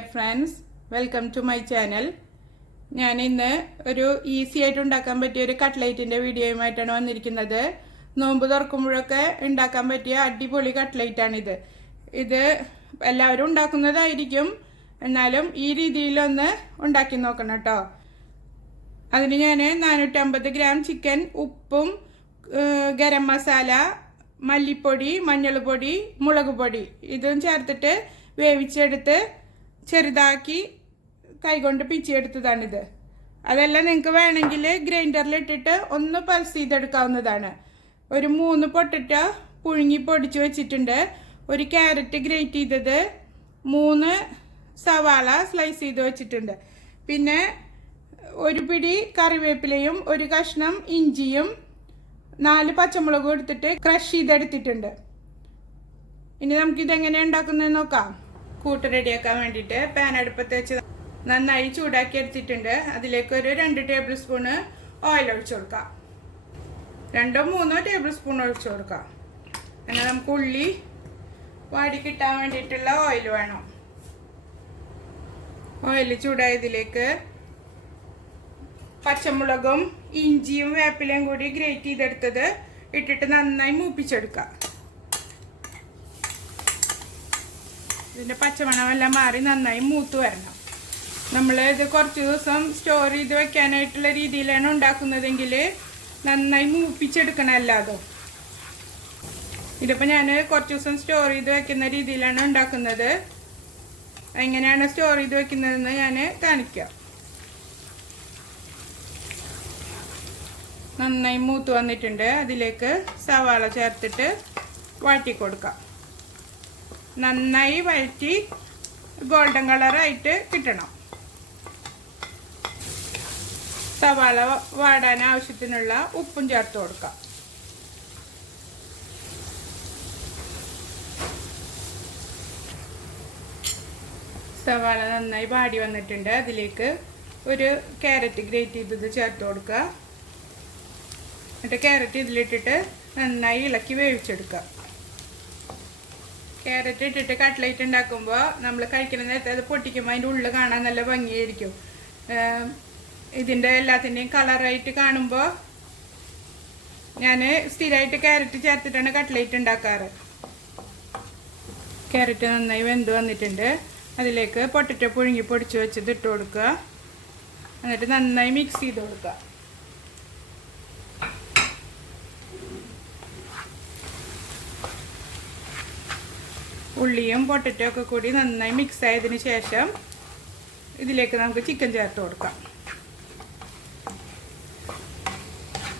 dear friends, welcome to my channel. ഞാൻ ഇന്ന് ഒരു ഈസി ആയിട്ട് ഉണ്ടാക്കാൻ പറ്റിയ ഒരു കട്ട്ലേറ്റിന്റെ വീഡിയോയുമായിട്ടാണ് വന്നിരിക്കുന്നത്. നോമ്പ് തുറക്കുമ്പോഴൊക്കെ ഉണ്ടാക്കാൻ പറ്റിയ അടിപൊളി കട്ട്ലേറ്റ് ആണിത്. ഇത് എല്ലാവരും ഉണ്ടാക്കുന്നതായിരിക്കും, എന്നാലും ഈ രീതിയിലൊന്ന് ഉണ്ടാക്കി നോക്കണം കേട്ടോ. അതിന് ഞാൻ 450 ഗ്രാം ചിക്കൻ, ഉപ്പും ഗരം മസാല, മല്ലിപ്പൊടി, മഞ്ഞൾപ്പൊടി, മുളക് പൊടി ഇതും ചേർത്തിട്ട് വേവിച്ചെടുത്ത് ചെറുതാക്കി കൈകൊണ്ട് പിച്ചിയെടുത്തതാണിത്. അതെല്ലാം നിങ്ങൾക്ക് വേണമെങ്കിൽ ഗ്രൈൻഡറിലിട്ടിട്ട് ഒന്ന് പൾസ് ചെയ്തെടുക്കാവുന്നതാണ്. ഒരു 3 പൊട്ടറ്റോ പുഴുങ്ങി പൊടിച്ച് വെച്ചിട്ടുണ്ട്, ഒരു ക്യാരറ്റ് ഗ്രേറ്റ് ചെയ്തത്, 3 സവാള സ്ലൈസ് ചെയ്ത് വെച്ചിട്ടുണ്ട്, പിന്നെ ഒരു പിടി കറിവേപ്പിലയും ഒരു കഷ്ണം ഇഞ്ചിയും 4 പച്ചമുളകും എടുത്തിട്ട് ക്രഷ് ചെയ്തെടുത്തിട്ടുണ്ട്. ഇനി നമുക്കിതെങ്ങനെ ഉണ്ടാക്കുന്നത് നോക്കാം. കൂട്ട് റെഡിയാക്കാൻ വേണ്ടിയിട്ട് പാൻ അടുപ്പത്ത് വെച്ച് നന്നായി ചൂടാക്കി എടുത്തിട്ടുണ്ട്. അതിലേക്ക് ഒരു 2 ടേബിൾ സ്പൂണ് ഓയിൽ ഒഴിച്ചു കൊടുക്കാം. 2-3 ടേബിൾ സ്പൂൺ ഒഴിച്ചു കൊടുക്കാം. അങ്ങനെ നമുക്ക് ഉള്ളി വാടി കിട്ടാൻ വേണ്ടിയിട്ടുള്ള ഓയിൽ വേണം. ഓയിൽ ചൂടായതിലേക്ക് പച്ചമുളകും ഇഞ്ചിയും വേപ്പിലയും കൂടി ഗ്രേറ്റ് ചെയ്തെടുത്തത് ഇട്ടിട്ട് നന്നായി മൂപ്പിച്ചെടുക്കാം. ഇതിൻ്റെ പച്ചമണമെല്ലാം മാറി നന്നായി മൂത്ത് വരണം. നമ്മൾ ഇത് കുറച്ച് ദിവസം സ്റ്റോർ ചെയ്ത് വെക്കാനായിട്ടുള്ള രീതിയിലാണ് ഉണ്ടാക്കുന്നതെങ്കിൽ നന്നായി മൂപ്പിച്ചെടുക്കണം. അല്ലാതെ ഇതിപ്പോൾ ഞാൻ കുറച്ച് ദിവസം സ്റ്റോർ ചെയ്ത് വെക്കുന്ന രീതിയിലാണ് ഉണ്ടാക്കുന്നത്. എങ്ങനെയാണ് സ്റ്റോർ ചെയ്ത് വെക്കുന്നതെന്ന് ഞാൻ കാണിക്കാം. നന്നായി മൂത്ത് വന്നിട്ടുണ്ട്. അതിലേക്ക് സവാള ചേർത്തിട്ട് വഴറ്റി കൊടുക്കാം. നന്നായി വഴറ്റി ഗോൾഡൻ കളറായിട്ട് കിട്ടണം. സവാള വാടാൻ ആവശ്യത്തിനുള്ള ഉപ്പും ചേർത്ത് കൊടുക്കാം. സവാള നന്നായി വാടി വന്നിട്ടുണ്ട്. അതിലേക്ക് ഒരു ക്യാരറ്റ് ഗ്രേറ്റ് ചെയ്തത് ചേർത്ത് കൊടുക്കുക. എന്നിട്ട് ക്യാരറ്റ് ഇതിലിട്ടിട്ട് നന്നായി ഇളക്കി വേവിച്ചെടുക്കുക. ക്യാരറ്റ് ഇട്ടിട്ട് കട്ട്ലേറ്റ് ഉണ്ടാക്കുമ്പോൾ നമ്മൾ കഴിക്കുന്ന നേരത്തെ അത് പൊട്ടിക്കുമ്പോൾ അതിൻ്റെ ഉള്ളിൽ കാണാൻ നല്ല ഭംഗിയായിരിക്കും. ഇതിൻ്റെ എല്ലാത്തിൻ്റെയും കളറായിട്ട് കാണുമ്പോൾ ഞാൻ സ്ഥിരമായിട്ട് ക്യാരറ്റ് ചേർത്തിട്ടാണ് കട്ട്ലേറ്റ് ഉണ്ടാക്കാറ്. ക്യാരറ്റ് നന്നായി വെന്ത് വന്നിട്ടുണ്ട്. അതിലേക്ക് പൊട്ടറ്റോ പുഴുങ്ങി പൊടിച്ച് വെച്ചത് ഇട്ട് കൊടുക്കുക. എന്നിട്ട് നന്നായി മിക്സ് ചെയ്ത് കൊടുക്കുക. ഉള്ളിയും പൊട്ടറ്റോ ഒക്കെ കൂടി നന്നായി മിക്സ് ആയതിനു ശേഷം ഇതിലേക്ക് നമുക്ക് ചിക്കൻ ചേർത്ത് കൊടുക്കാം.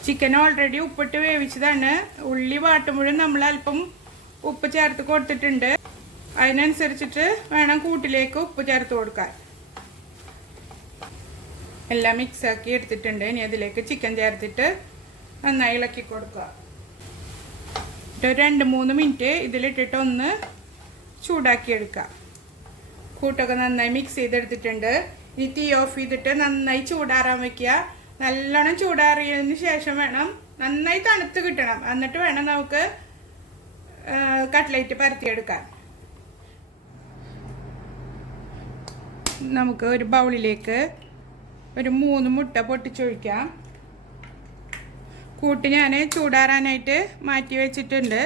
ചിക്കൻ ഓൾറെഡി ഉപ്പിട്ട് വേവിച്ചതാണ്. ഉള്ളി വാട്ടുമ്പോഴും നമ്മൾ അല്പം ഉപ്പ് ചേർത്ത് കൊടുത്തിട്ടുണ്ട്. അതിനനുസരിച്ചിട്ട് വേണം കൂട്ടിലേക്ക് ഉപ്പ് ചേർത്ത് കൊടുക്കാൻ. എല്ലാം മിക്സാക്കി എടുത്തിട്ടുണ്ട്. ഇനി അതിലേക്ക് ചിക്കൻ ചേർത്തിട്ട് നന്നായി ഇളക്കി കൊടുക്കുക. ഒരു 2-3 മിനിറ്റ് ഇതിലിട്ടിട്ട് ഒന്ന് ചൂടാക്കി എടുക്കുക. കൂട്ടൊക്കെ നന്നായി മിക്സ് ചെയ്തെടുത്തിട്ടുണ്ട്. ഈ തീ ഓഫ് ചെയ്തിട്ട് നന്നായി ചൂടാറാൻ വയ്ക്കുക. നല്ലോണം ചൂടാറിയതിന് ശേഷം വേണം, നന്നായി തണുത്ത് കിട്ടണം, എന്നിട്ട് വേണം നമുക്ക് കട്ട്ലേറ്റ് പരത്തിയെടുക്കാൻ. നമുക്ക് ഒരു ബൗളിലേക്ക് ഒരു 3 മുട്ട പൊട്ടിച്ചൊഴിക്കാം. കൂട്ട് ഞാൻ ചൂടാറാനായിട്ട് മാറ്റി വെച്ചിട്ടുണ്ട്.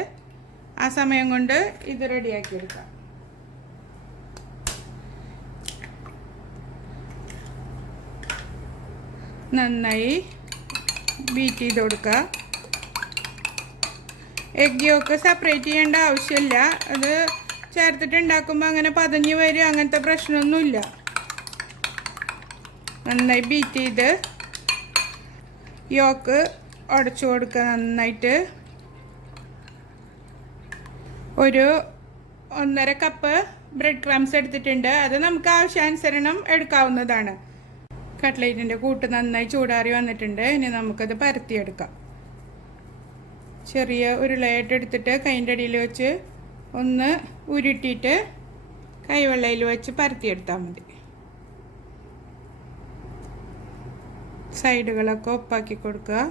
ആ സമയം കൊണ്ട് ഇത് റെഡിയാക്കി എടുക്കാം. നന്നായി ബീറ്റ് ചെയ്ത് കൊടുക്കുക. എഗ് യോക്ക് സെപ്പറേറ്റ് ചെയ്യേണ്ട ആവശ്യമില്ല. അത് ചേർത്തിട്ട് ഉണ്ടാക്കുമ്പോൾ അങ്ങനെ പതഞ്ഞ് വരും, അങ്ങനത്തെ പ്രശ്നമൊന്നുമില്ല. നന്നായി ബീറ്റ് ചെയ്ത് യോക്ക് ഉടച്ചു കൊടുക്കുക. നന്നായിട്ട് ഒരു 1.5 കപ്പ് ബ്രെഡ് ക്രംസ് എടുത്തിട്ടുണ്ട്. അത് നമുക്ക് ആവശ്യാനുസരണം എടുക്കാവുന്നതാണ്. കട്ട്ലേറ്റിൻ്റെ കൂട്ട് നന്നായി ചൂടാറി വന്നിട്ടുണ്ട്. ഇനി നമുക്കത് പരത്തിയെടുക്കാം. ചെറിയ ഉരുളയായിട്ട് എടുത്തിട്ട് കൈൻ്റെ അടിയിൽ വെച്ച് ഒന്ന് ഉരുട്ടിയിട്ട് കൈവെള്ളയിൽ വെച്ച് പരത്തിയെടുത്താൽ മതി. സൈഡുകളൊക്കെ ഒപ്പാക്കി കൊടുക്കുക.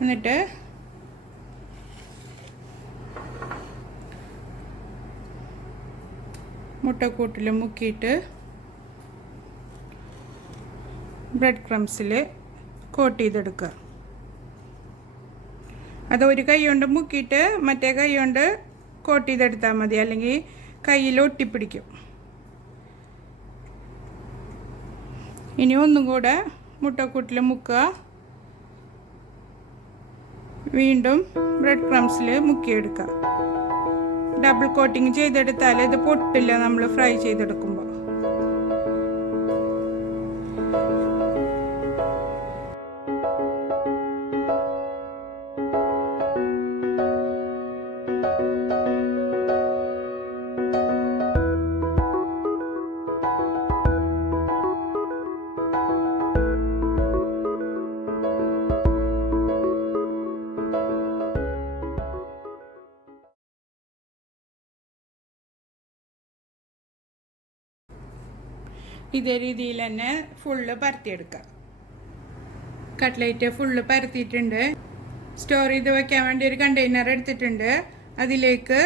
എന്നിട്ട് മുട്ടക്കൂട്ടിൽ മുക്കിയിട്ട് ബ്രെഡ് ക്രംസിൽ കോട്ട് ചെയ്തെടുക്കുക. അത് ഒരു കൈ കൊണ്ട് മുക്കിയിട്ട് മറ്റേ കൈ കൊണ്ട് കോട്ട് ചെയ്തെടുത്താൽ മതി, അല്ലെങ്കിൽ കയ്യിൽ ഒട്ടിപ്പിടിക്കും. ഇനി ഒന്നും കൂടെ മുട്ടക്കൂട്ടിൽ മുക്കുക, വീണ്ടും ബ്രെഡ് ക്രംസിൽ മുക്കിയെടുക്കുക. ഡബിൾ കോട്ടിങ് ചെയ്തെടുത്താൽ ഇത് പൊട്ടില്ല നമ്മൾ ഫ്രൈ ചെയ്തെടുക്കുമ്പോൾ. ഇതേ രീതിയിൽ തന്നെ ഫുള്ള് പരത്തിയെടുക്കുക. കട്ട്ലേറ്റ് ഫുള്ള് പരത്തിയിട്ടുണ്ട്. സ്റ്റോർ ചെയ്ത് വെക്കാൻ വേണ്ടി ഒരു കണ്ടെയ്നർ എടുത്തിട്ടുണ്ട്. അതിലേക്ക്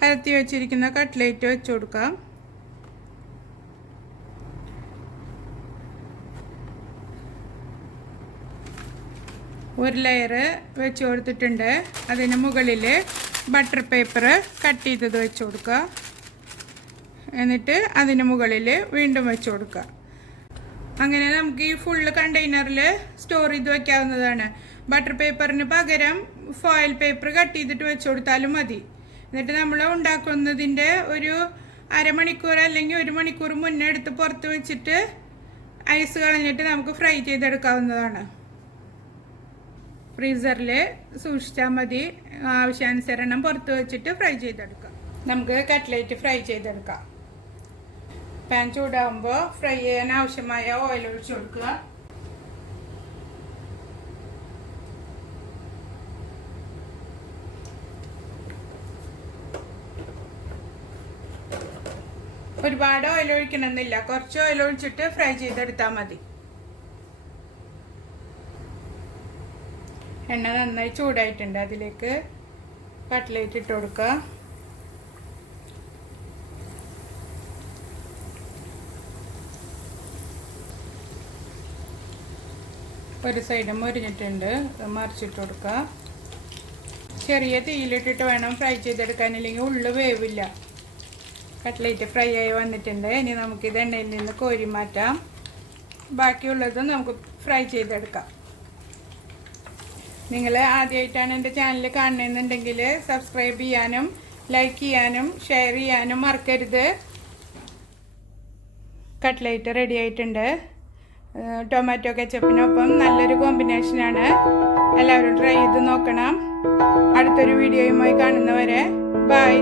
പരത്തി വെച്ചിരിക്കുന്ന കട്ട്ലേറ്റ് വെച്ച് കൊടുക്കാം. ഒരു ലെയർ വെച്ച് കൊടുത്തിട്ടുണ്ട്. അതിന് മുകളിൽ ബട്ടർ പേപ്പർ കട്ട് ചെയ്തത് വെച്ച് കൊടുക്കുക. എന്നിട്ട് അതിന് മുകളിൽ വീണ്ടും വെച്ച് കൊടുക്കുക. അങ്ങനെ നമുക്ക് ഈ ഫുള്ള് കണ്ടെയ്നറിൽ സ്റ്റോർ ചെയ്ത് വയ്ക്കാവുന്നതാണ്. ബട്ടർ പേപ്പറിന് പകരം ഫോയിൽ പേപ്പർ കട്ട് ചെയ്തിട്ട് വെച്ച് കൊടുത്താലും മതി. എന്നിട്ട് നമ്മൾ ഉണ്ടാക്കുന്നതിൻ്റെ ഒരു അരമണിക്കൂർ അല്ലെങ്കിൽ 1 മണിക്കൂർ മുന്നേ എടുത്ത് പുറത്ത് വെച്ചിട്ട് ഐസ് കളഞ്ഞിട്ട് നമുക്ക് ഫ്രൈ ചെയ്തെടുക്കാവുന്നതാണ്. ഫ്രീസറിൽ സൂക്ഷിച്ചാൽ മതി. ആവശ്യാനുസരണം പുറത്ത് വെച്ചിട്ട് ഫ്രൈ ചെയ്തെടുക്കാം. നമുക്ക് കട്ട്ലേറ്റ് ഫ്രൈ ചെയ്തെടുക്കാം. പാൻ ചൂടാകുമ്പോൾ ഫ്രൈ ചെയ്യാൻ ആവശ്യമായ ഓയിൽ ഒഴിച്ചു കൊടുക്കുക. ഒരുപാട് ഓയിൽ ഒഴിക്കണമെന്നില്ല, കുറച്ച് ഓയിൽ ഒഴിച്ചിട്ട് ഫ്രൈ ചെയ്തെടുത്താൽ മതി. എണ്ണ നന്നായി ചൂടായിട്ടുണ്ട്. അതിലേക്ക് കട്ട്ലേറ്റ് ഇട്ട് കൊടുക്കുക. ഒരു സൈഡ് മുരിഞ്ഞിട്ടുണ്ട്, മറിച്ചിട്ട് കൊടുക്കുക. ചെറിയ തീയിലിട്ടിട്ട് വേണം ഫ്രൈ ചെയ്തെടുക്കാൻ, അല്ലെങ്കിൽ ഉള്ളു വേവില്ല. കട്ട്ലേറ്റ് ഫ്രൈ ആയി വന്നിട്ടുണ്ട്. ഇനി നമുക്കിത് എണ്ണയിൽ നിന്ന് കോരി മാറ്റാം. ബാക്കിയുള്ളത് നമുക്ക് ഫ്രൈ ചെയ്തെടുക്കാം. നിങ്ങൾ ആദ്യമായിട്ടാണ് എൻ്റെ ചാനൽ കാണുന്നതെന്നുണ്ടെങ്കിൽ സബ്സ്ക്രൈബ് ചെയ്യാനും ലൈക്ക് ചെയ്യാനും ഷെയർ ചെയ്യാനും മറക്കരുത്. കട്ട്ലേറ്റ് റെഡി ആയിട്ടുണ്ട്. ടൊമാറ്റോ കെച്ചപ്പിനൊപ്പം നല്ലൊരു കോമ്പിനേഷനാണ്. എല്ലാവരും ട്രൈ ചെയ്ത് നോക്കണം. അടുത്തൊരു വീഡിയോയുമായി കാണുന്നവരെ ബൈ.